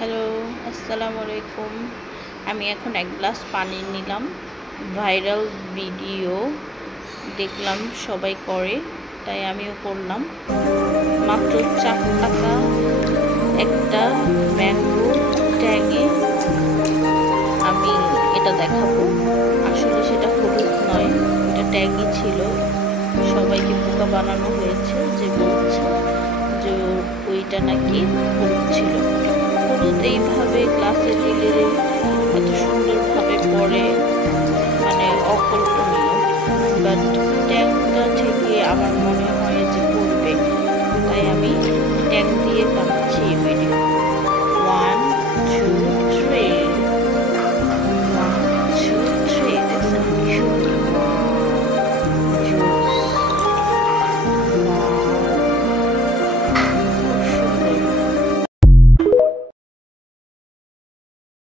Hello, আসসালামু আলাইকুম। আমি এখন এক গ্লাস পানি নিলাম। ভাইরাল ভিডিও দেখলাম সবাই করে, তাই আমিও করলাম। মাত্র 4 টাকা একটা ম্যাঙ্গো ট্যাঙে আমি এটা দেখাবো। আসলে সেটা হলুদ নয়, এটা ট্যাগই ছিল। সবাইকে বোকা বানানো হয়েছে যে বলছে যে ওইটা নাকি হলুদ ছিল। হলুদ এইভাবে গ্লাসে দিলে এত সুন্দরভাবে পড়ে, মানে অকল্পনীয়। বাট ট্যাংটা থেকে আমার মনে হয় যে পড়বে, তাই আমি ট্যাং দিয়ে বানাচ্ছি এই ভিডিও।